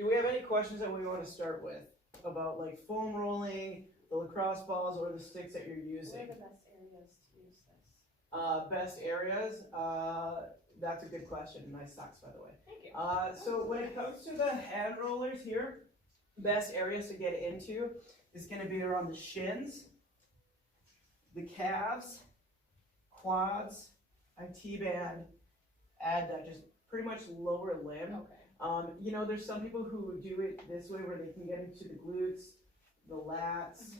do we have any questions that we want to start with about like foam rolling, the lacrosse balls, or the sticks that you're using? What are the best areas to use this? Best areas? That's a good question. Nice socks, by the way. Thank you. So when it comes to the hand rollers here, best areas to get into is going to be around the shins, the calves, quads, and T-band, add that, just pretty much lower limb. Okay. You know, there's some people who do it this way where they can get into the glutes, the lats,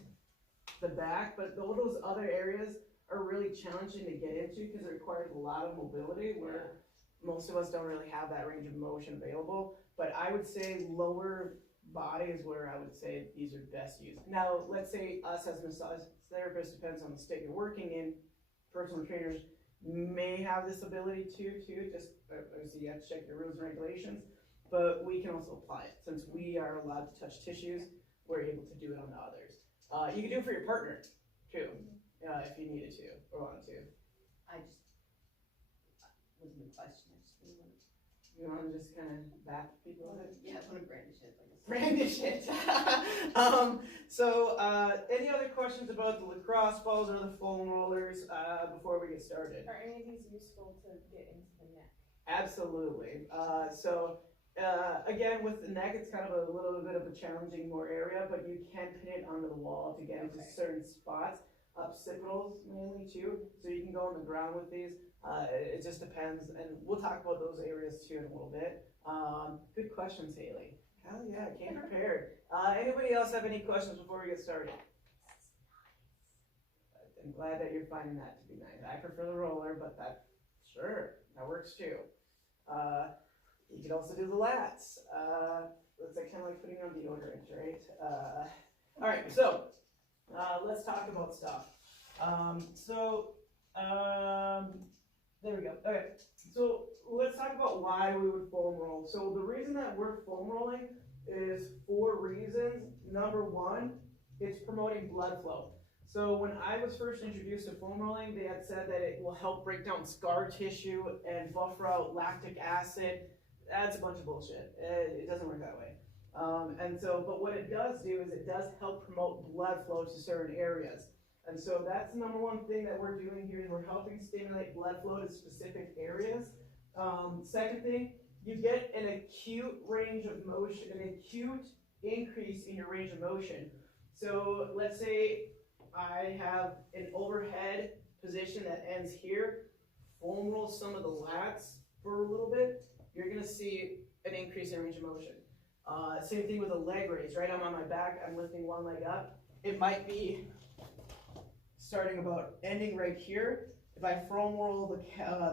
the back, but all those other areas are really challenging to get into because it requires a lot of mobility where most of us don't really have that range of motion available. But I would say lower body is where I would say these are best used. Now, let's say us as massage therapists, depends on the state you're working in, personal trainers may have this ability too, just obviously you have to check your rules and regulations, but we can also apply it. Since we are allowed to touch tissues, we're able to do it on the others. You can do it for your partner too, if you needed to or wanted to. Wasn't a question, I just really wanted to. You want to just kind of back people with it? Yeah, I want to brandish it, like I said. Brandish it. Any other questions about the lacrosse balls or the foam rollers before we get started? Are any of these useful to get into the neck? Absolutely. Again, with the neck, it's kind of a little bit of a challenging more area, but you can pin it onto the wall to get into certain spots. Occipitals mainly too, so you can go on the ground with these. It just depends, and we'll talk about those areas too in a little bit. Good questions, Haley. Hell yeah, I came prepared. Anybody else have any questions before we get started? I'm glad that you're finding that to be nice. I prefer the roller, but that works too. You could also do the lats. It's like kind of like putting on deodorant, right? All right, so let's talk about stuff. There we go. Okay, so let's talk about why we would foam roll. So the reason that we're foam rolling is 4 reasons. Number 1, it's promoting blood flow. So when I was first introduced to foam rolling, they had said that it will help break down scar tissue and buffer out lactic acid. That's a bunch of bullshit. It doesn't work that way. But what it does do is it does help promote blood flow to certain areas. And so that's the number 1 thing that we're doing here is we're helping stimulate blood flow to specific areas. Second thing, you get an acute range of motion, an acute increase in your range of motion. So let's say I have an overhead position that ends here, foam roll some of the lats for a little bit, you're gonna see an increase in range of motion. Same thing with a leg raise, right? I'm on my back, I'm lifting one leg up. It might be starting about ending right here. If I foam roll the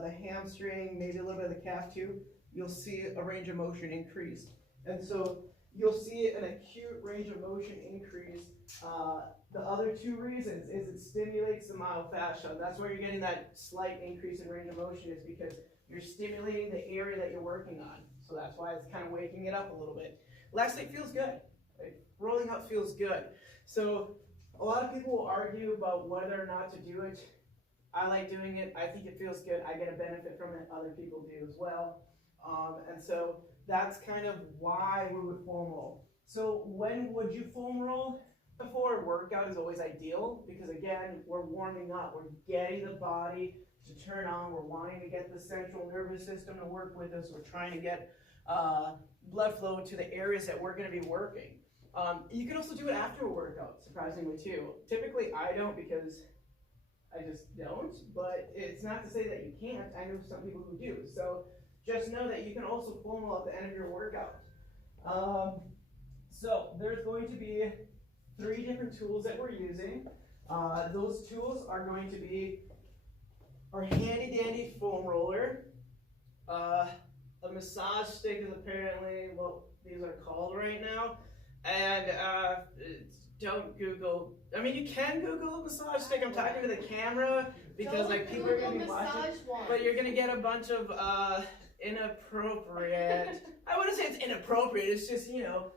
hamstring, maybe a little bit of the calf too, you'll see a range of motion increase. And so you'll see an acute range of motion increase. The other 2 reasons is it stimulates the myofascia. That's where you're getting that slight increase in range of motion is because you're stimulating the area that you're working on. So that's why it's kind of waking it up a little bit. Lastly, it feels good. Right? Rolling up feels good. So a lot of people will argue about whether or not to do it. I like doing it. I think it feels good. I get a benefit from it. Other people do as well. And so that's kind of why we would foam roll. So when would you foam roll? Before a workout is always ideal because again, we're warming up. We're getting the body to turn on. We're wanting to get the central nervous system to work with us. We're trying to get blood flow to the areas that we're going to be working. You can also do it after a workout, surprisingly too. Typically I don't because I just don't, but it's not to say that you can't. I know some people who do. So just know that you can also foam roll at the end of your workout. So there's going to be 3 different tools that we're using. Those tools are going to be our handy dandy foam roller. A massage stick is apparently what these are called right now. And don't Google, I mean you can Google a massage stick. I'm talking to the camera because like people are gonna be watching, but you're gonna get a bunch of inappropriate, I wouldn't say it's inappropriate, it's just, you know,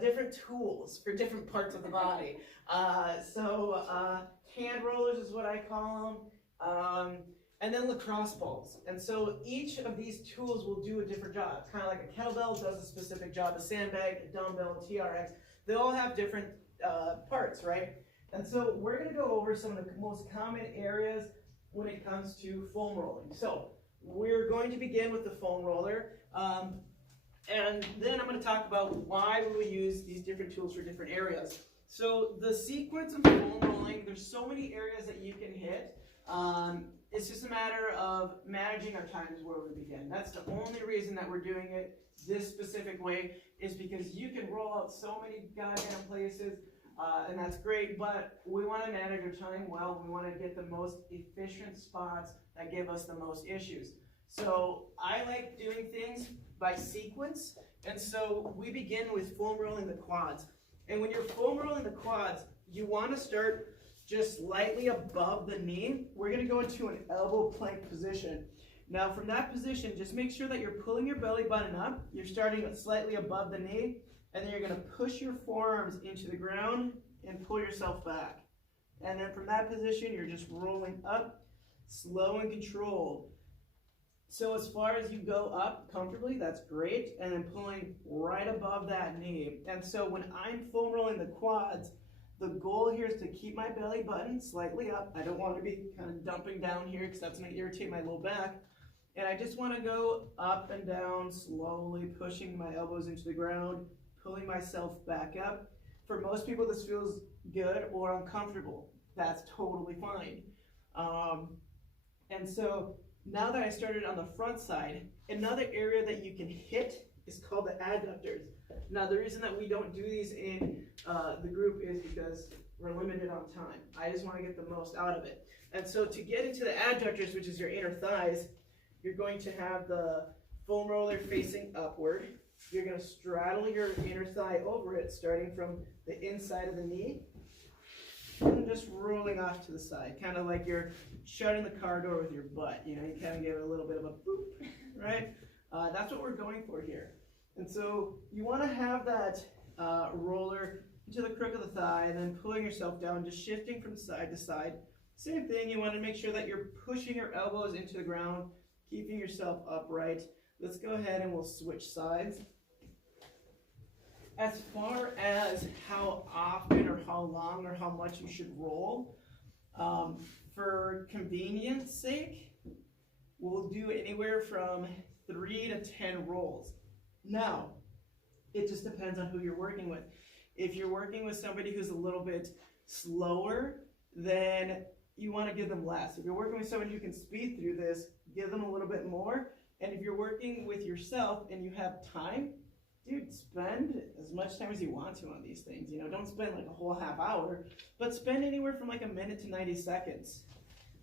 different tools for different parts of the body. Hand rollers is what I call them. and then lacrosse balls. And so each of these tools will do a different job. Kind of like a kettlebell does a specific job, a sandbag, a dumbbell, a TRX. They all have different parts, right? And so we're gonna go over some of the most common areas when it comes to foam rolling. So we're going to begin with the foam roller. And then I'm going to talk about why we would use these different tools for different areas. So the sequence of foam rolling, there's so many areas that you can hit. It's just a matter of managing our time is where we begin. That's the only reason that we're doing it this specific way, is because you can roll out so many goddamn places, and that's great, but we want to manage our time well. We want to get the most efficient spots that give us the most issues. So I like doing things by sequence, and so we begin with foam rolling the quads. And when you're foam rolling the quads, you want to start just slightly above the knee. We're going to go into an elbow plank position. Now from that position, just make sure that you're pulling your belly button up. You're starting slightly above the knee, and then you're going to push your forearms into the ground and pull yourself back. And then from that position, you're just rolling up, slow and controlled. So as far as you go up comfortably, that's great, and then pulling right above that knee. And so when I'm foam rolling the quads, the goal here is to keep my belly button slightly up. I don't want to be kind of dumping down here because that's going to irritate my low back. And I just want to go up and down, slowly pushing my elbows into the ground, pulling myself back up. For most people, this feels good or uncomfortable. That's totally fine. And so now that I started on the front side, another area that you can hit is called the adductors. Now the reason that we don't do these in the group is because we're limited on time. I just want to get the most out of it. And so to get into the adductors, which is your inner thighs, you're going to have the foam roller facing upward. You're going to straddle your inner thigh over it, starting from the inside of the knee, and just rolling off to the side, kind of like you're shutting the car door with your butt. You know, you kind of give it a little bit of a boop, right? That's what we're going for here. And so you want to have that roller into the crook of the thigh, and then pulling yourself down, just shifting from side to side. Same thing, you want to make sure that you're pushing your elbows into the ground, keeping yourself upright. Let's go ahead and we'll switch sides. As far as how often or how long or how much you should roll, for convenience sake, we'll do anywhere from 3 to 10 rolls. Now, it just depends on who you're working with. If you're working with somebody who's a little bit slower, then you want to give them less. If you're working with somebody who can speed through this, give them a little bit more. And if you're working with yourself and you have time, dude, spend as much time as you want to on these things. You know, don't spend like a whole half hour, but spend anywhere from like a minute to 90 seconds.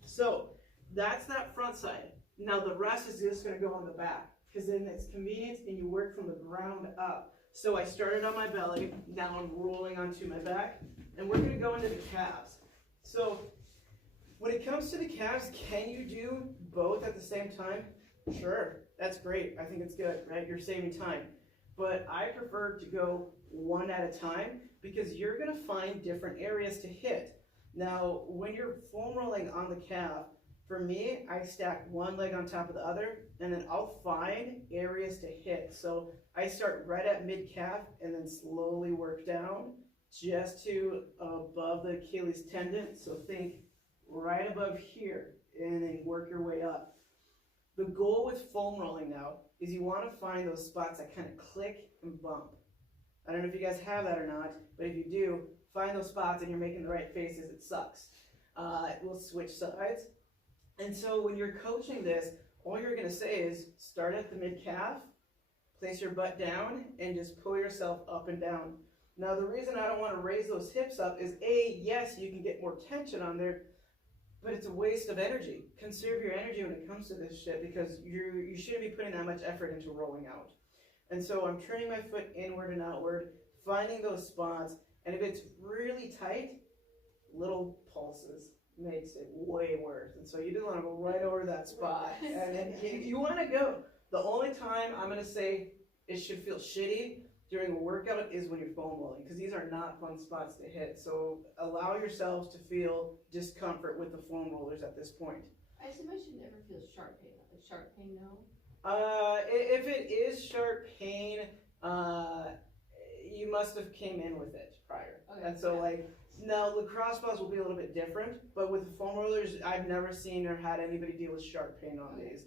So that's that front side. Now the rest is just going to go on the back, because then it's convenient and you work from the ground up. So I started on my belly, now I'm rolling onto my back, and we're going to go into the calves. So when it comes to the calves, can you do both at the same time? Sure, that's great. I think it's good, right? You're saving time. But I prefer to go one at a time, because you're going to find different areas to hit. Now, when you're foam rolling on the calf, for me, I stack one leg on top of the other, and then I'll find areas to hit. So I start right at mid-calf and then slowly work down just to above the Achilles tendon. So think right above here and then work your way up. The goal with foam rolling now is you want to find those spots that kind of click and bump. I don't know if you guys have that or not, but if you do, find those spots and you're making the right faces. It sucks. We'll switch sides. And so when you're coaching this, all you're going to say is start at the mid-calf, place your butt down, and just pull yourself up and down. Now the reason I don't want to raise those hips up is yes, you can get more tension on there, but it's a waste of energy. Conserve your energy when it comes to this shit, because you shouldn't be putting that much effort into rolling out. And so I'm turning my foot inward and outward, finding those spots, and if it's really tight, little pulses makes it way worse. And so you just want to go right over that spot, and then you want to go. The only time I'm going to say it should feel shitty during a workout is when you're foam rolling, because these are not fun spots to hit. So allow yourselves to feel discomfort with the foam rollers at this point. I assume I should never feel sharp pain, like sharp pain, no? If it is sharp pain, you must have came in with it prior. Okay, And so yeah. like, now lacrosse balls will be a little bit different, but with the foam rollers, I've never seen or had anybody deal with sharp pain on these.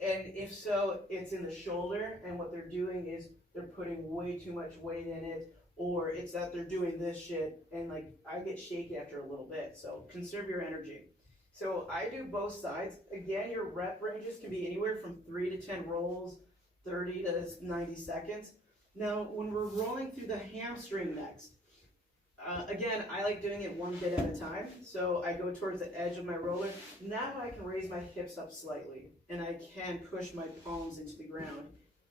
And if so, it's in the shoulder, and what they're doing is they're putting way too much weight in it, or it's that they're doing this shit, and like, I get shaky after a little bit, so conserve your energy. So I do both sides. Again, your rep ranges can be anywhere from 3 to 10 rolls, 30 to 90 seconds. Now, when we're rolling through the hamstring next, again, I like doing it one bit at a time. So I go towards the edge of my roller. Now I can raise my hips up slightly, and I can push my palms into the ground,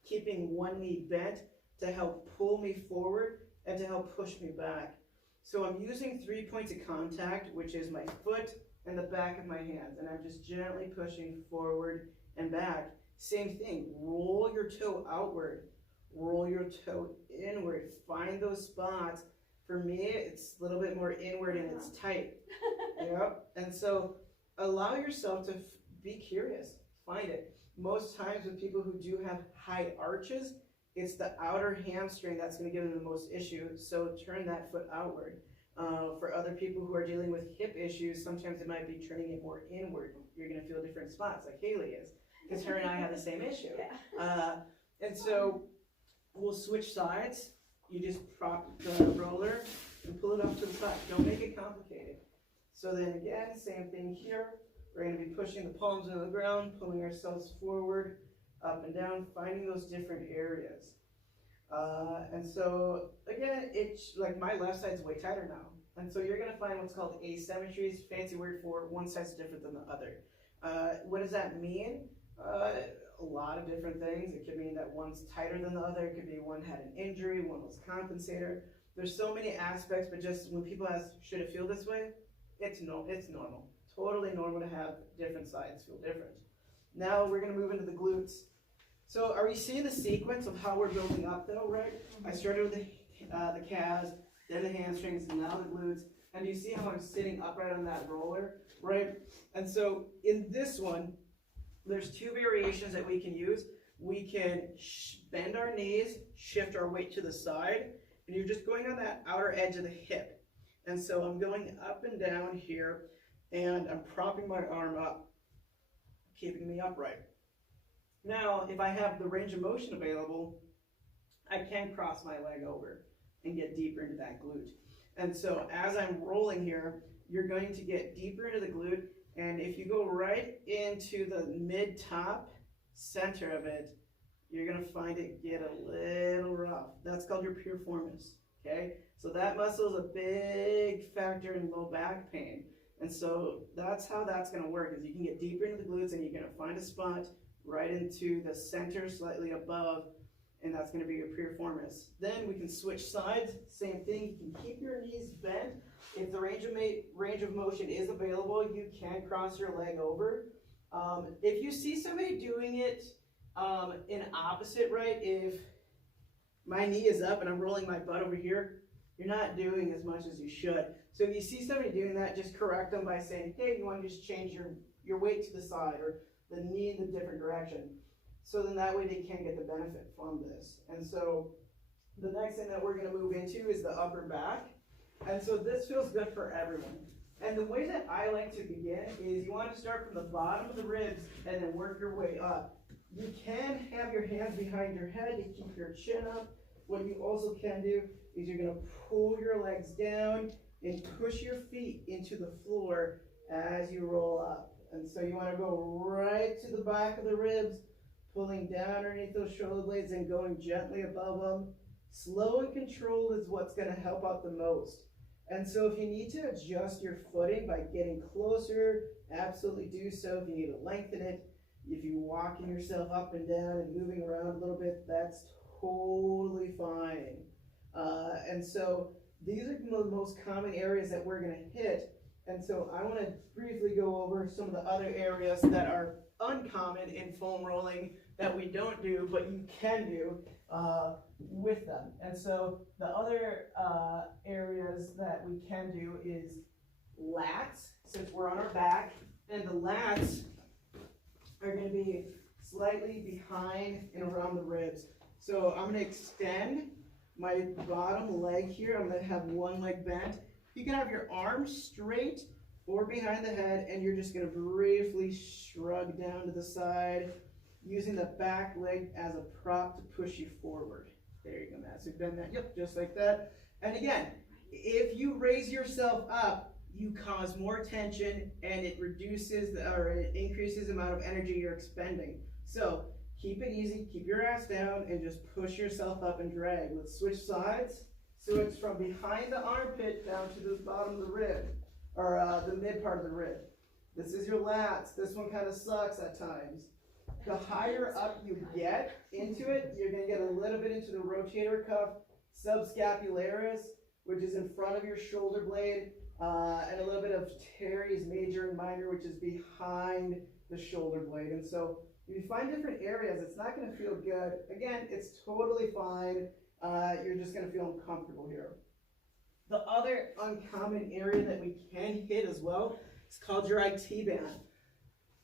keeping one knee bent to help pull me forward and to help push me back. So I'm using 3 points of contact, which is my foot and the back of my hands, and I'm just gently pushing forward and back. Same thing, roll your toe outward, roll your toe inward, find those spots. For me, it's a little bit more inward and it's tight. Yep. And so allow yourself to be curious, find it. Most times with people who do have high arches, it's the outer hamstring that's going to give them the most issue, so turn that foot outward. For other people who are dealing with hip issues, sometimes it might be turning it more inward. You're going to feel different spots, like Haley is, because her and I have the same issue. And so we'll switch sides. You just prop the roller and pull it off to the side. Don't make it complicated. So then again, same thing here. We're going to be pushing the palms into the ground, pulling ourselves forward, up and down, finding those different areas. And so again, it's like my left side's way tighter now. And so you're gonna find what's called asymmetries, fancy word for one side's different than the other. What does that mean? A lot of different things. It could mean that one's tighter than the other. It could be one had an injury, one was a compensator. There's so many aspects, but just when people ask, should it feel this way? It's normal. Totally normal to have different sides feel different. Now we're gonna move into the glutes. So are we seeing the sequence of how we're building up though, right? I started with the calves, then the hamstrings, and now the glutes. And you see how I'm sitting upright on that roller, right? And so in this one, there's two variations that we can use. We can bend our knees, shift our weight to the side, and you're just going on that outer edge of the hip. And so I'm going up and down here, and I'm propping my arm up, keeping me upright. Now, if I have the range of motion available, I can cross my leg over and get deeper into that glute. And so as I'm rolling here, you're going to get deeper into the glute, and if you go right into the mid-top center of it, you're gonna find it get a little rough. That's called your piriformis, okay? So that muscle is a big factor in low back pain. And so that's how that's gonna work, is you can get deeper into the glutes and you're gonna find a spot right into the center, slightly above, and that's gonna be your piriformis. Then we can switch sides, same thing, you can keep your knees bent. If the range of motion is available, you can cross your leg over. If you see somebody doing it in opposite, right, if my knee is up and I'm rolling my butt over here, you're not doing as much as you should. So if you see somebody doing that, just correct them by saying, hey, you want to just change your weight to the side or the knee in a different direction. So then that way they can get the benefit from this. And so the next thing that we're going to move into is the upper back. And so this feels good for everyone. And the way that I like to begin is you want to start from the bottom of the ribs and then work your way up. You can have your hands behind your head to keep your chin up. What you also can do is you're going to pull your legs down and push your feet into the floor as you roll up. And so you want to go right to the back of the ribs, pulling down underneath those shoulder blades and going gently above them. Slow and controlled is what's going to help out the most. And so if you need to adjust your footing by getting closer, absolutely do so. If you need to lengthen it, if you're walking yourself up and down and moving around a little bit, that's totally fine. And so these are the most common areas that we're going to hit. And so I want to briefly go over some of the other areas that are uncommon in foam rolling that we don't do, but you can do with them. And so the other areas that we can do is lats, since we're on our back, and the lats are gonna be slightly behind and around the ribs. So I'm gonna extend my bottom leg here. I'm gonna have one leg bent. You can have your arms straight or behind the head, and you're just gonna briefly shrug down to the side, using the back leg as a prop to push you forward. There you go, Matt. So bend that, yep, just like that. And again, if you raise yourself up, you cause more tension, and it reduces or it increases the amount of energy you're expending. So keep it easy, keep your ass down, and just push yourself up and drag. Let's switch sides. So it's from behind the armpit down to the bottom of the rib, or the mid part of the rib. This is your lats. This one kind of sucks at times. The higher up you get into it, you're gonna get a little bit into the rotator cuff subscapularis, which is in front of your shoulder blade, and a little bit of teres major and minor, which is behind the shoulder blade. And so if you find different areas, it's not gonna feel good. Again, it's totally fine. You're just gonna feel uncomfortable here. The other uncommon area that we can hit as well is called your IT band.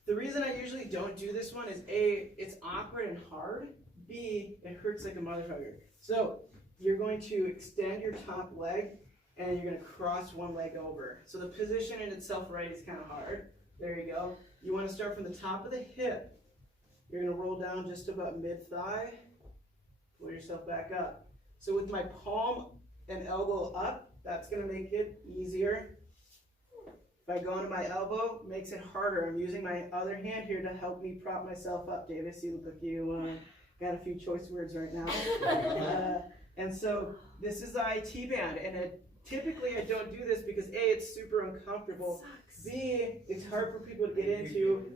The reason I usually don't do this one is A, it's awkward and hard. B, it hurts like a motherfucker. So you're going to extend your top leg, and you're gonna cross one leg over. So the position in itself, right, is kind of hard. There you go. You wanna start from the top of the hip. You're gonna roll down just about mid-thigh, pull yourself back up. So with my palm and elbow up, that's gonna make it easier. If I go onto my elbow, it makes it harder. I'm using my other hand here to help me prop myself up. Davis, you look like you got a few choice words right now. And so this is the IT band, and typically I don't do this because A, it's super uncomfortable. B, it's hard for people to get into.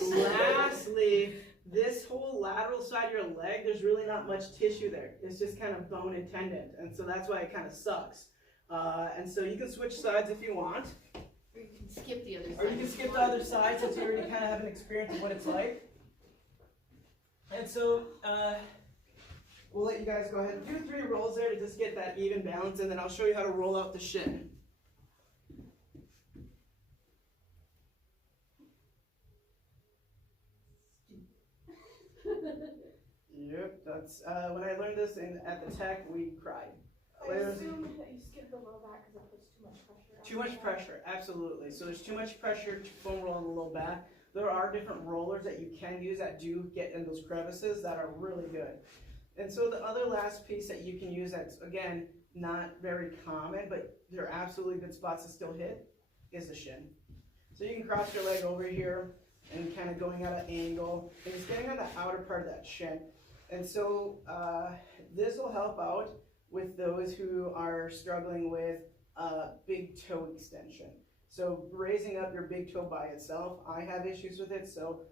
Lastly, this whole lateral side of your leg, there's really not much tissue there. It's just kind of bone and tendon, and so that's why it kind of sucks. And so you can switch sides if you want. Or you can skip the other side. Or you can skip the other side since you already kind of have an experience of what it's like. And so, we'll let you guys go ahead and do 3 rolls there to just get that even balance, and then I'll show you how to roll out the shin. Yep, that's, when I learned this at the tech, we cried. I assume that you skip the low back because it puts too much pressure on Too much pressure, absolutely. So there's too much pressure to foam roll on the low back. There are different rollers that you can use that do get in those crevices that are really good. And so the other last piece that you can use that's, again, not very common, but they're absolutely good spots to still hit, is the shin. So you can cross your leg over here and kind of going at an angle, and just getting on the outer part of that shin. And so this will help out with those who are struggling with big toe extension. So raising up your big toe by itself, I have issues with it, so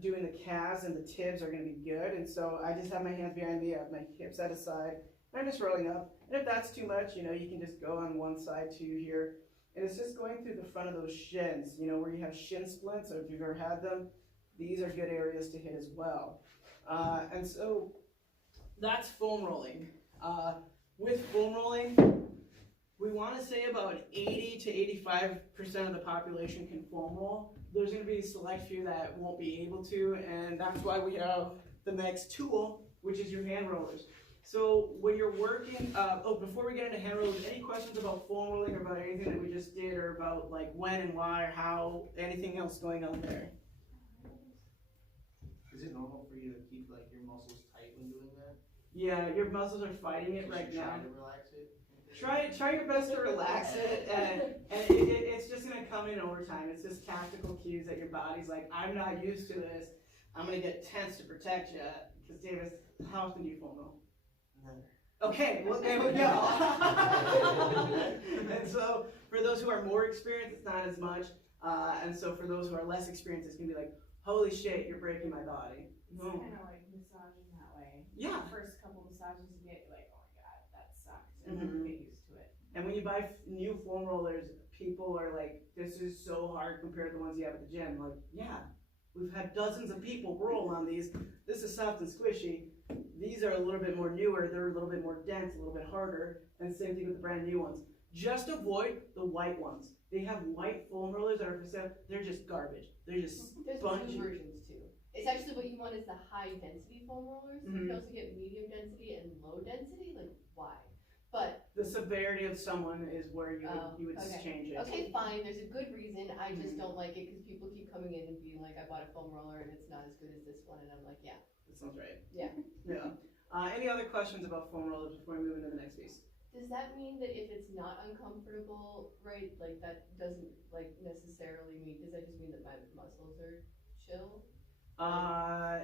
doing the calves and the tibs are gonna be good. And so I just have my hands behind me, I have my hips at a side, and I'm just rolling up. And if that's too much, you know, you can just go on one side too here. And it's just going through the front of those shins, you know, where you have shin splints, or if you've ever had them, these are good areas to hit as well. And so that's foam rolling. With foam rolling, we want to say about 80 to 85% of the population can foam roll. There's going to be a select few that won't be able to, and that's why we have the next tool, which is your hand rollers. So when you're working, before we get into hand rollers, any questions about foam rolling or about anything that we just did, or about like when and why or how, anything else going on there? Is it normal for you to keep like your muscles tight when doing that? Yeah, your muscles are fighting it right now. Trying to relax it? Try your best to relax it, and it's just gonna come in over time. It's just tactical cues that your body's like, I'm not used to this. I'm gonna get tense to protect you. Because Davis, how often do you foam roll? Never. Okay, well there we go. And so for those who are more experienced, it's not as much. And so for those who are less experienced, it's gonna be like, holy shit, you're breaking my body. It's No. kind of like massaging that way. Yeah. The first couple massages you get, you're like, oh my god, that sucked. And Mhm. then you get used to it. And when you buy new foam rollers, people are like, this is so hard compared to the ones you have at the gym. Like, yeah, we've had dozens of people roll on these. This is soft and squishy. These are a little bit more newer. They're a little bit more dense, a little bit harder. And same thing with the brand new ones. Just avoid the white ones. They have white foam rollers that are for sale. They're just garbage. They're just There's spongy. two versions too. It's actually what you want is the high density foam rollers. You can also get medium density and low density. Like why? But The severity of someone is where you would okay. change it. okay, fine. There's a good reason. I just Mhm. don't like it because people keep coming in and being like, "I bought a foam roller and it's not as good as this one," and I'm like, "Yeah, That sounds right. yeah." Yeah. Any other questions about foam rollers before we move into the next piece? Does that mean that if it's not uncomfortable, right? Like that doesn't like necessarily mean. Does that just mean that my muscles are chill?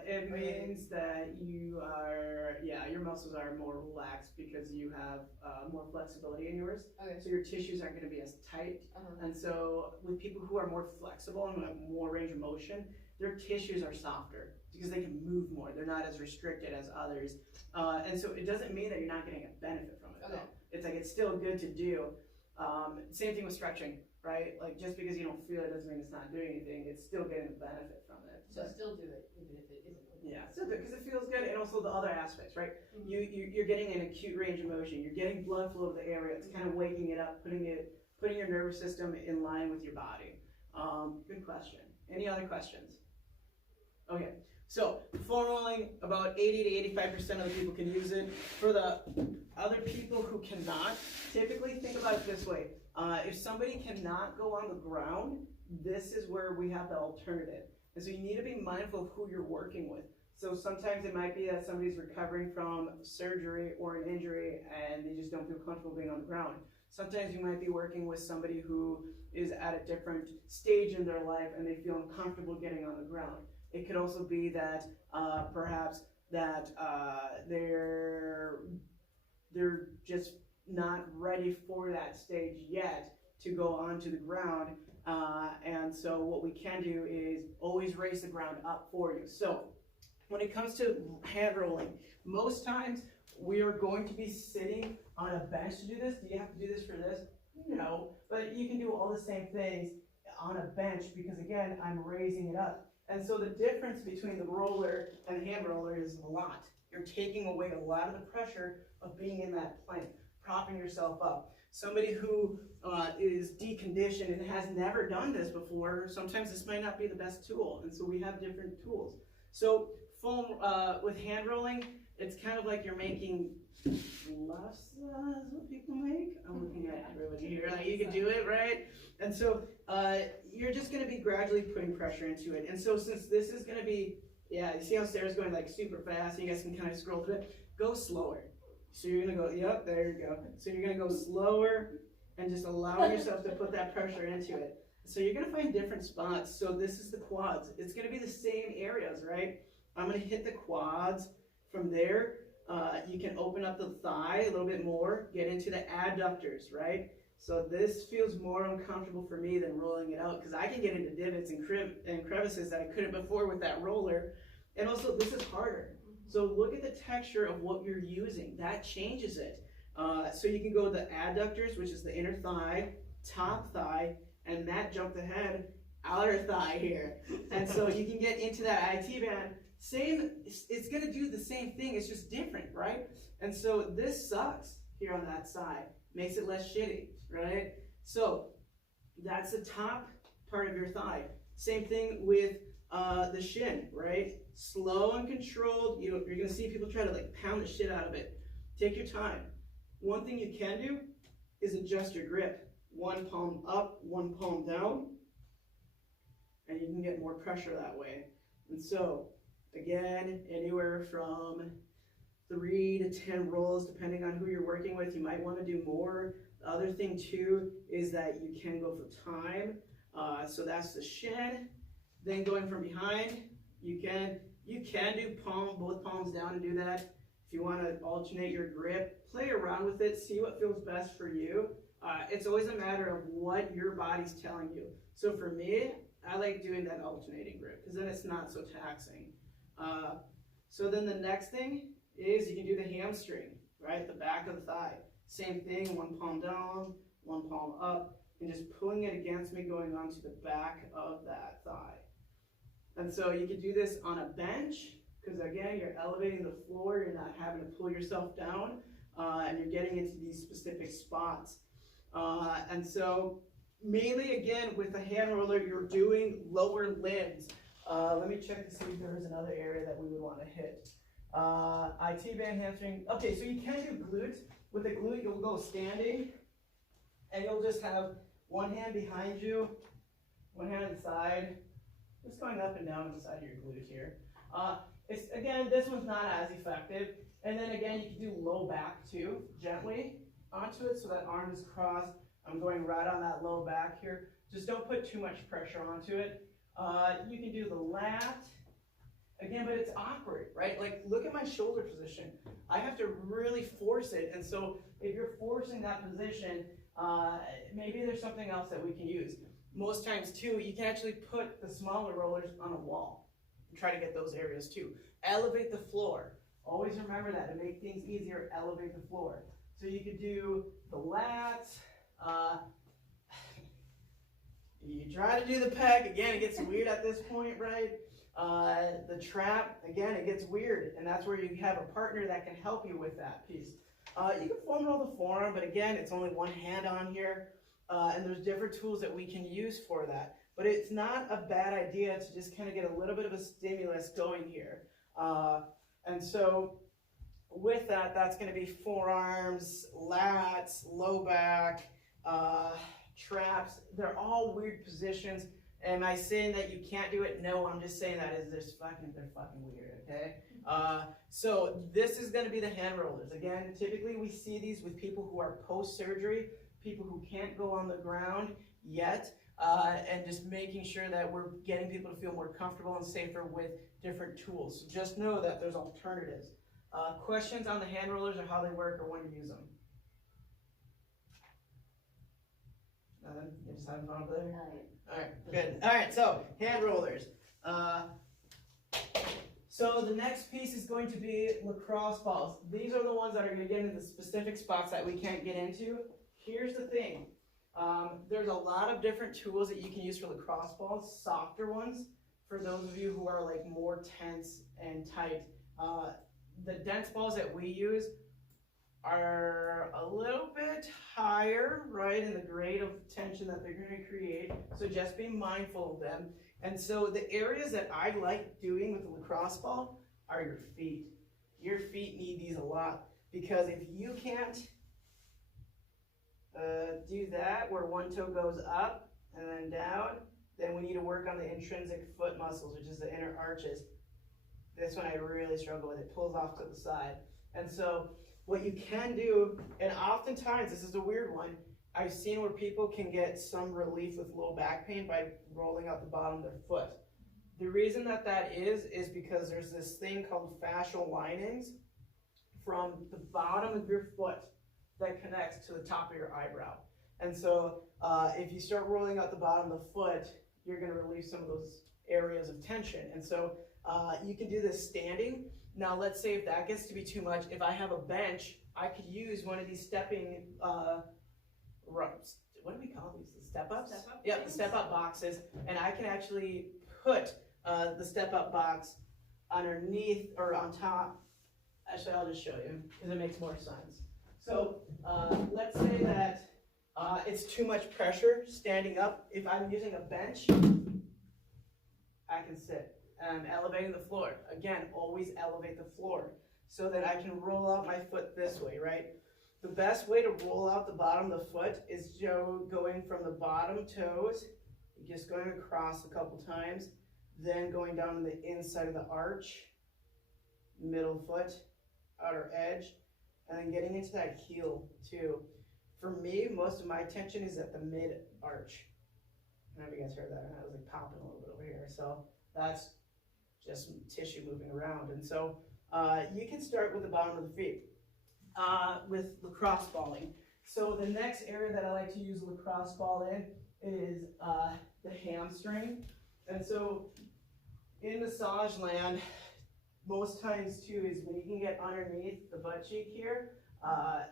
It means that your muscles are more relaxed because you have more flexibility in yours. Okay. So your tissues aren't going to be as tight. And so with people who are more flexible and who have more range of motion, their tissues are softer because they can move more. They're not as restricted as others. And so it doesn't mean that you're not getting a benefit from it. Okay. Though. It's like it's still good to do. Same thing with stretching, right? Like just because you don't feel it doesn't mean it's not doing anything. It's still getting a benefit from it. So But- still do it even if it isn't. yeah, still good because it feels good, and also the other aspects, right? Mhm. You're getting an acute range of motion. You're getting blood flow to the area. It's kind of waking it up, putting your nervous system in line with your body. Good question. Any other questions? Okay, so foam rolling, about 80 to 85% of the people can use it. For the other people who cannot, typically think about it this way. If somebody cannot go on the ground, this is where we have the alternative. And so you need to be mindful of who you're working with. So sometimes it might be that somebody's recovering from surgery or an injury and they just don't feel comfortable being on the ground. Sometimes you might be working with somebody who is at a different stage in their life and they feel uncomfortable getting on the ground. It could also be that perhaps that they're just not ready for that stage yet to go onto the ground. And so what we can do is always raise the ground up for you. So when it comes to hand rolling, most times we are going to be sitting on a bench to do this. Do you have to do this for this? No, but you can do all the same things on a bench because again, I'm raising it up. And so the difference between the roller and the hand roller is a lot. You're taking away a lot of the pressure of being in that plank, propping yourself up. Somebody who is deconditioned and has never done this before, sometimes this might not be the best tool. And so we have different tools. So foam with hand rolling, it's kind of like you're making fluffs, is what people make. I'm looking at everybody here, like you can do it, right? And so you're just gonna be gradually putting pressure into it. And so since this is gonna be, you see how Sarah's going like super fast, you guys can kind of scroll through it, go slower. So you're gonna go, yep, there you go. So you're gonna go slower and just allow yourself to put that pressure into it. So you're gonna find different spots. So this is the quads. It's gonna be the same areas, right? I'm gonna hit the quads. From there, you can open up the thigh a little bit more, get into the adductors, right? So this feels more uncomfortable for me than rolling it out because I can get into divots and crevices that I couldn't before with that roller. And also this is harder. So look at the texture of what you're using. That changes it. So you can go to the adductors, which is the inner thigh, top thigh, and that jumped ahead, outer thigh here. And so you can get into that IT band. Same, it's gonna do the same thing, it's just different, right? And so this sucks here on that side, makes it less shitty, right? So that's the top part of your thigh. Same thing with the shin, right? Slow and controlled. You're gonna see people try to like pound the shit out of it. Take your time. One thing you can do is adjust your grip. One palm up, one palm down, and you can get more pressure that way. And so, again, anywhere from 3 to 10 rolls, depending on who you're working with. You might want to do more. The other thing too is that you can go for time. So that's the shin. Then going from behind, you can do both palms down and do that. If you want to alternate your grip, play around with it, see what feels best for you. It's always a matter of what your body's telling you. So for me, I like doing that alternating grip because then it's not so taxing. So then the next thing is you can do the hamstring, right? The back of the thigh. Same thing, one palm down, one palm up, and just pulling it against me going onto the back of that thigh. And so you can do this on a bench, because again, you're elevating the floor, you're not having to pull yourself down, and you're getting into these specific spots. And so mainly again with the hand roller, you're doing lower limbs. Let me check to see if there is another area that we would want to hit. IT band, hamstring. Okay, so you can do glutes. With the glute, you'll go standing, and you'll just have one hand behind you, one hand on the side, just going up and down on the side of your glute here. It's again, this one's not as effective. And then again, you can do low back too, gently onto it, so that arm is crossed. I'm going right on that low back here. Just don't put too much pressure onto it. You can do the lat. Again, but it's awkward, right? Like, look at my shoulder position. I have to really force it, and so if you're forcing that position, maybe there's something else that we can use. Most times, too, you can actually put the smaller rollers on a wall and try to get those areas, too. Elevate the floor. Always remember that. To make things easier, elevate the floor. So you could do the lats. You try to do the pec. Again, it gets weird at this point, right? The trap, again, it gets weird, and that's where you have a partner that can help you with that piece. You can foam roll the forearm, but again, it's only one hand on here, and there's different tools that we can use for that. But it's not a bad idea to just kind of get a little bit of a stimulus going here. And so with that, that's going to be forearms, lats, low back, traps. They're all weird positions. Am I saying that you can't do it? No, I'm just saying that they're fucking weird, okay? So this is gonna be the hand rollers. Again, typically we see these with people who are post-surgery, people who can't go on the ground yet, and just making sure that we're getting people to feel more comfortable and safer with different tools. So just know that there's alternatives. Questions on the hand rollers or how they work or when to use them? Nothing? You're just having fun over there? All right, good. All right, so hand rollers. So the next piece is going to be lacrosse balls. These are the ones that are going to get into the specific spots that we can't get into. Here's the thing. There's a lot of different tools that you can use for lacrosse balls, softer ones, for those of you who are like more tense and tight. The dense balls that we use are a little bit higher, right, in the grade of tension that they're going to create, so just be mindful of them. And so the areas that I like doing with the lacrosse ball are your feet. Your feet need these a lot, because if you can't do that, where one toe goes up and then down, then we need to work on the intrinsic foot muscles, which is the inner arches. This one I really struggle with. It pulls off to the side. And so what you can do, and oftentimes, this is a weird one, I've seen where people can get some relief with low back pain by rolling out the bottom of their foot. The reason that that is because there's this thing called fascial linings from the bottom of your foot that connects to the top of your eyebrow. And so if you start rolling out the bottom of the foot, you're going to relieve some of those areas of tension. And so you can do this standing. Now, let's say if that gets to be too much, if I have a bench, I could use one of these stepping, what do we call these? The step-ups? Step-up Yep, the things? step-up boxes. And I can actually put the step-up box underneath or on top. Actually, I'll just show you because it makes more sense. So let's say that it's too much pressure standing up. If I'm using a bench, I can sit. I'm elevating the floor. Again, always elevate the floor so that I can roll out my foot this way, right? The best way to roll out the bottom of the foot is going from the bottom toes, just going across a couple times, then going down to the inside of the arch, middle foot, outer edge, and then getting into that heel too. For me, most of my tension is at the mid-arch. I don't know if you guys heard that. I was like popping a little bit over here. So that's just tissue moving around. And so you can start with the bottom of the feet with lacrosse balling. So the next area that I like to use lacrosse ball in is the hamstring. And so in massage land, most times too is when you can get underneath the butt cheek here,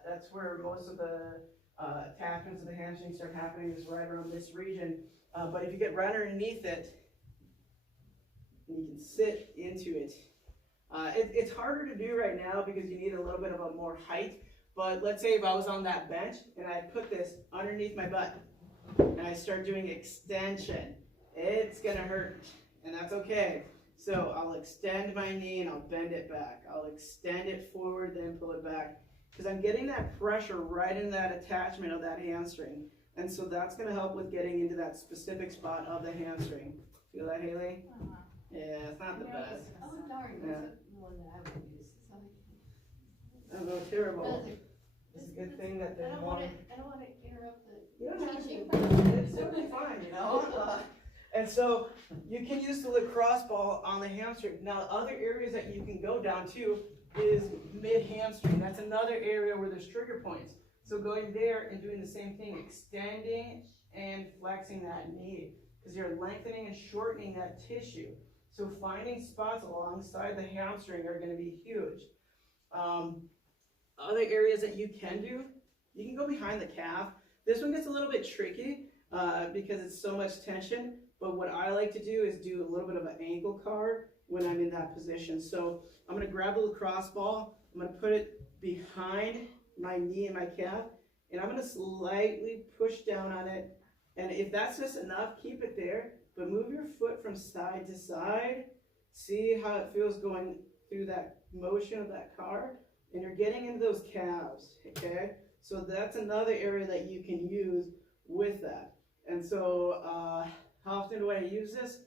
that's where most of the attachments of the hamstring start happening, is right around this region. But if you get right underneath it, you can sit into it. It's harder to do right now because you need a little bit of a more height, But let's say if I was on that bench and I put this underneath my butt and I start doing extension, it's gonna hurt, and that's okay. So I'll extend my knee and I'll bend it back. I'll extend it forward, then pull it back. Because I'm getting that pressure right in that attachment of that hamstring. And so that's gonna help with getting into that specific spot of the hamstring. Feel that, Haley? Yeah, it's not the best. Oh darn, Yeah. that's the one that I would use, so. Oh, terrible. But It's a good thing that I they're don't more. wanna interrupt the You don't have to. teaching. It's totally fine, you know? And so you can use the lacrosse ball on the hamstring. Now, other areas that you can go down to is mid hamstring. That's another area where there's trigger points. So going there and doing the same thing, extending and flexing that knee, because you're lengthening and shortening that tissue. So finding spots alongside the hamstring are going to be huge. Other areas that you can do, you can go behind the calf. This one gets a little bit tricky because it's so much tension. But what I like to do is do a little bit of an ankle carve when I'm in that position. So I'm going to grab the lacrosse ball. I'm going to put it behind my knee and my calf, and I'm going to slightly push down on it. And if that's just enough, keep it there. But move your foot from side to side. See how it feels going through that motion of that carve. And you're getting into those calves, okay? So that's another area that you can use with that. And so how often do I use this?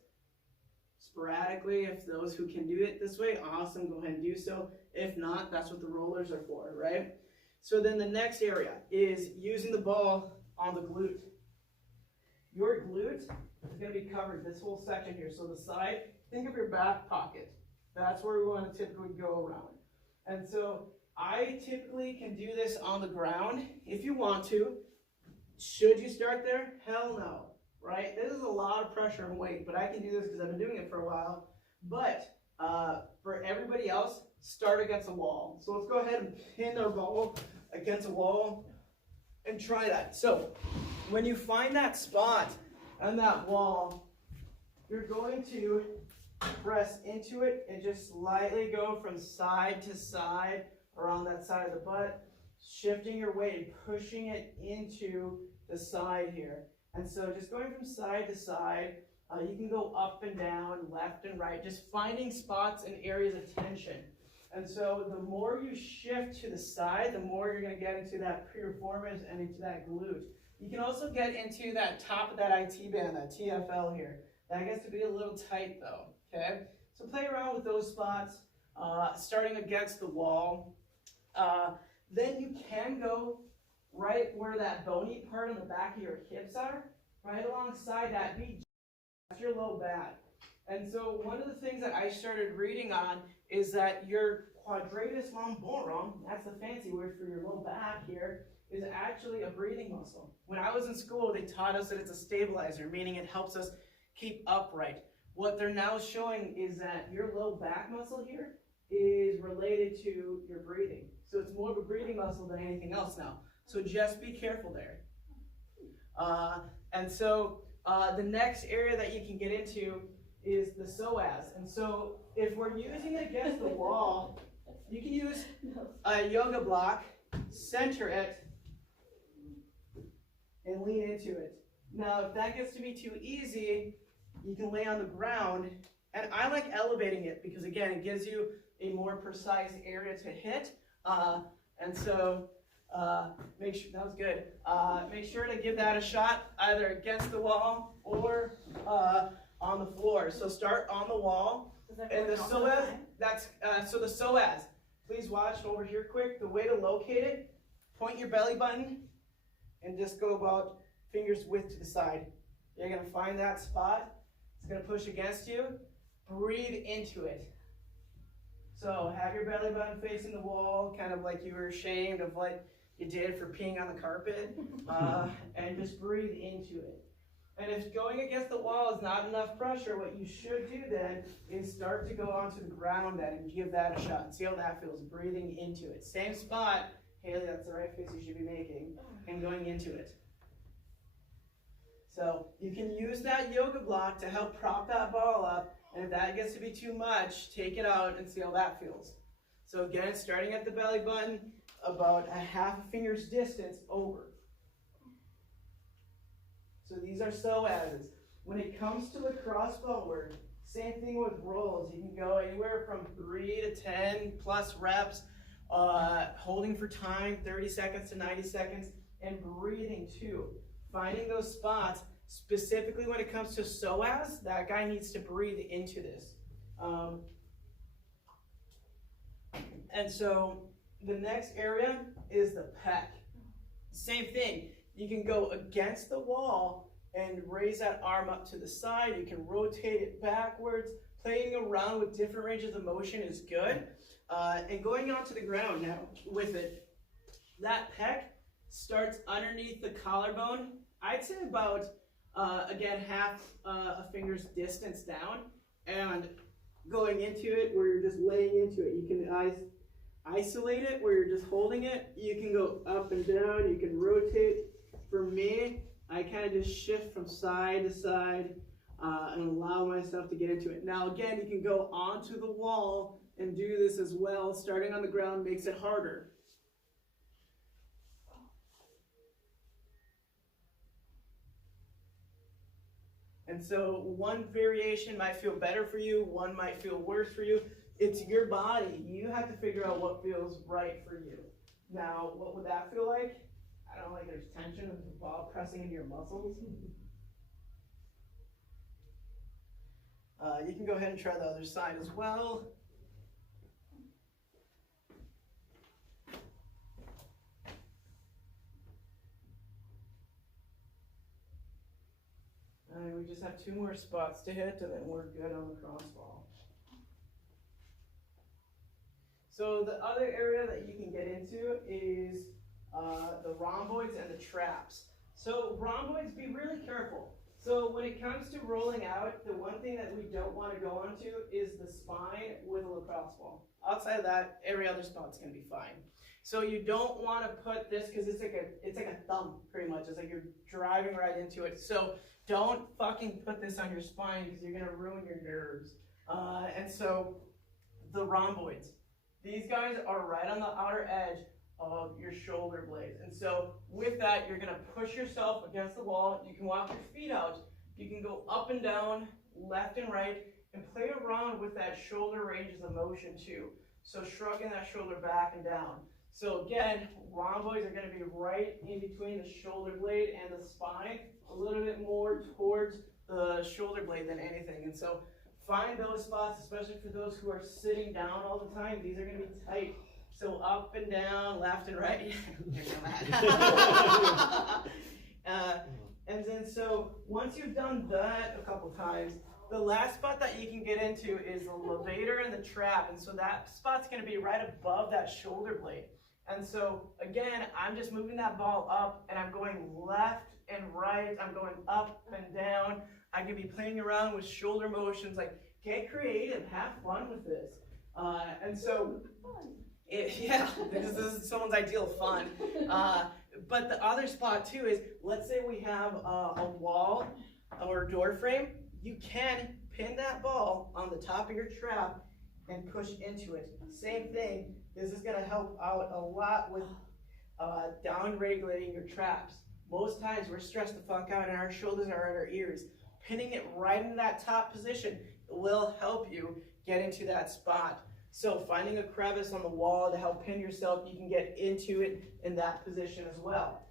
Sporadically. If those who can do it this way, awesome, go ahead and do so. If not, that's what the rollers are for, right? So then the next area is using the ball on the glute. Your glute is going to be covered, this whole section here. So the side, think of your back pocket. That's where we want to typically go around. And so I typically can do this on the ground if you want to. Should you start there? Hell no, right? This is a lot of pressure and weight, but I can do this because I've been doing it for a while. But for everybody else, start against a wall. So let's go ahead and pin our ball against a wall and try that. So when you find that spot on that wall, you're going to press into it and just slightly go from side to side around that side of the butt, shifting your weight and pushing it into the side here. And so just going from side to side, you can go up and down, left and right, just finding spots and areas of tension. And so the more you shift to the side, the more you're going to get into that piriformis and into that glute. You can also get into that top of that IT band, that TFL here. That gets to be a little tight though, okay? So play around with those spots, starting against the wall. Then you can go right where that bony part on the back of your hips are, right alongside that beat. That's your low back. And so one of the things that I started reading on is that your quadratus lumborum, that's the fancy word for your low back here, is actually a breathing muscle. When I was in school, they taught us that it's a stabilizer, meaning it helps us keep upright. What they're now showing is that your low back muscle here is related to your breathing. So it's more of a breathing muscle than anything else now. So just be careful there. And so the next area that you can get into is the psoas. And so if we're using it against the wall, you can use a yoga block, center it, and lean into it. Now, if that gets to be too easy, you can lay on the ground. And I like elevating it because, again, it gives you a more precise area to hit. And so make sure, that was good. Make sure to give that a shot either against the wall or on the floor. So start on the wall. And the psoas, that's, so the psoas, please watch over here quick. The way to locate it, point your belly button and just go about fingers width to the side. You're gonna find that spot. It's gonna push against you. Breathe into it. So have your belly button facing the wall, kind of like you were ashamed of what you did for peeing on the carpet, and just breathe into it. And if going against the wall is not enough pressure, what you should do then is start to go onto the ground then and give that a shot and see how that feels, breathing into it. Same spot, Haley, that's the right face you should be making, and going into it. So you can use that yoga block to help prop that ball up, and if that gets to be too much, take it out and see how that feels. So again, starting at the belly button, about a half a finger's distance over. So these are psoases. When it comes to lacrosse ball work, same thing with rolls. You can go anywhere from 3 to 10 plus reps, holding for time, 30 seconds to 90 seconds, and breathing too. Finding those spots, specifically when it comes to psoas, that guy needs to breathe into this. And so the next area is the pec. Same thing. You can go against the wall and raise that arm up to the side. You can rotate it backwards. Playing around with different ranges of motion is good. And going onto the ground now with it, that pec starts underneath the collarbone. I'd say about, again, half a finger's distance down. And going into it where you're just laying into it. You can isolate it where you're just holding it. You can go up and down. You can rotate. For me, I kind of just shift from side to side and allow myself to get into it. Now again, you can go onto the wall and do this as well. Starting on the ground makes it harder. And so one variation might feel better for you, one might feel worse for you. It's your body. You have to figure out what feels right for you. Now, what would that feel like? I don't know, like there's tension of the ball pressing into your muscles. You can go ahead and try the other side as well. We just have 2 more spots to hit and then we're good on the cross ball. So the other area that you can get into is the rhomboids and the traps. So rhomboids, be really careful. So when it comes to rolling out, the one thing that we don't want to go onto is the spine with a lacrosse ball. Outside of that, every other spot's going to be fine. So you don't want to put this, because it's like a thumb, pretty much. It's like you're driving right into it. So don't fucking put this on your spine because you're going to ruin your nerves. And so the rhomboids, these guys are right on the outer edge of your shoulder blades. And so with that, you're going to push yourself against the wall. You can walk your feet out. You can go up and down, left and right, and play around with that shoulder ranges of motion too. So shrugging that shoulder back and down. So again, rhomboids are going to be right in between the shoulder blade and the spine, a little bit more towards the shoulder blade than anything. And so find those spots, especially for those who are sitting down all the time. These are going to be tight. So up and down, left and right. And then so once you've done that a couple times, the last spot that you can get into is the levator and the trap. And so that spot's going to be right above that shoulder blade. And so again, I'm just moving that ball up and I'm going left and right. I'm going up and down. I can be playing around with shoulder motions. Like, get creative, have fun with this. And so, yeah, this is someone's ideal fun. But the other spot too is, let's say we have a wall or a door frame. You can pin that ball on the top of your trap and push into it. Same thing. This is going to help out a lot with down regulating your traps. Most times we're stressed the fuck out and our shoulders are at our ears. Pinning it right in that top position will help you get into that spot. So finding a crevice on the wall to help pin yourself, you can get into it in that position as well.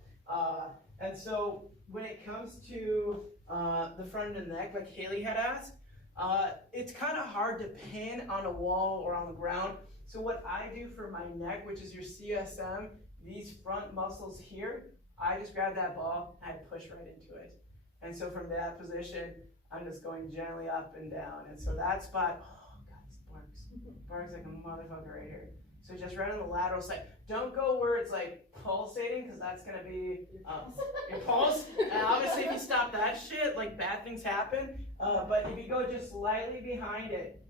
And so when it comes to the front of the neck, like Haley had asked, it's kind of hard to pin on a wall or on the ground. So what I do for my neck, which is your CSM, these front muscles here, I just grab that ball and I push right into it. And so from that position, I'm just going gently up and down. And so that spot, oh God, this barks like a motherfucker right here. So just right on the lateral side. Don't go where it's like pulsating, because that's gonna be your pulse. And obviously if you stop that shit, like bad things happen. But if you go just slightly behind it,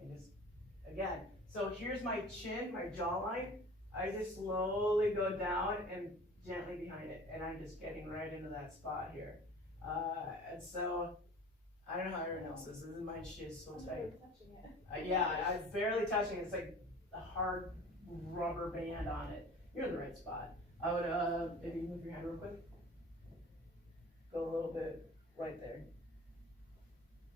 and just, again, so here's my chin, my jawline. I just slowly go down and gently behind it, and I'm just getting right into that spot here. And so, I don't know how everyone else is. My shit is so tight. Yeah, I'm barely touching it. It's like a hard rubber band on it, you're in the right spot. I would, if you move your hand real quick. Go a little bit right there.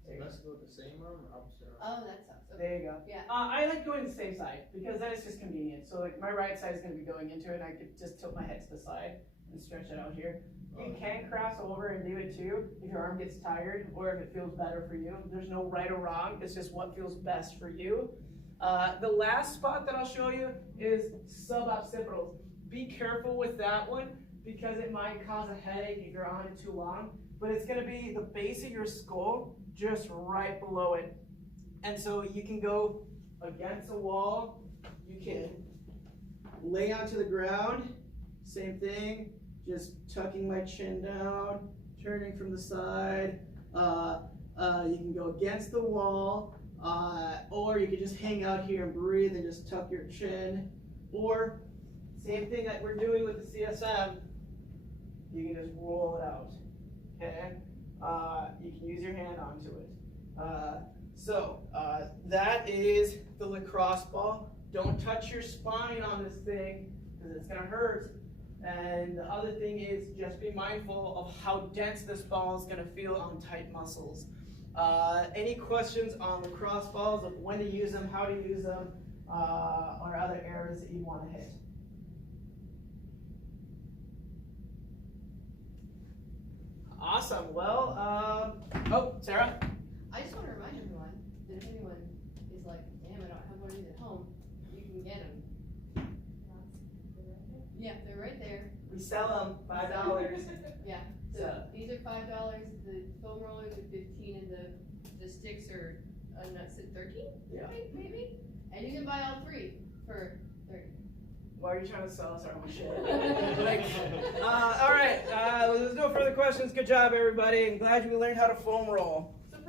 There you go. Let's go with the same arm or opposite arm? Oh, that sucks, okay. There you go. Yeah. I like going the same side because then it's just convenient. So like my right side is gonna be going into it and I could just tilt my head to the side and stretch it out here. You can cross over and do it too if your arm gets tired or if it feels better for you. There's no right or wrong, it's just what feels best for you. The last spot that I'll show you is suboccipitals. Be careful with that one because it might cause a headache if you're on it too long, but it's gonna be the base of your skull just right below it. And so you can go against a wall, you can lay onto the ground, same thing, just tucking my chin down, turning from the side. You can go against the wall, or you can just hang out here and breathe and just tuck your chin. Or, same thing that we're doing with the CSM, you can just roll it out, okay? You can use your hand onto it. That is the lacrosse ball. Don't touch your spine on this thing because it's gonna hurt. And the other thing is just be mindful of how dense this ball is gonna feel on tight muscles. Any questions on lacrosse balls of when to use them, how to use them, or other areas that you wanna hit? Awesome, well, oh, Sarah? I just wanna remind everyone that if anyone is like, damn, I don't have one of these at home, you can get them. Yeah, they're right there. We sell them $5. Yeah, so So- these are $5, the foam rollers are 15, and the sticks are, nuts at 13, Yeah. maybe? And you can buy all three for 30. Why are you trying to sell us our own shit? Like, all right, there's no further questions. Good job, everybody. I'm glad you learned how to foam roll.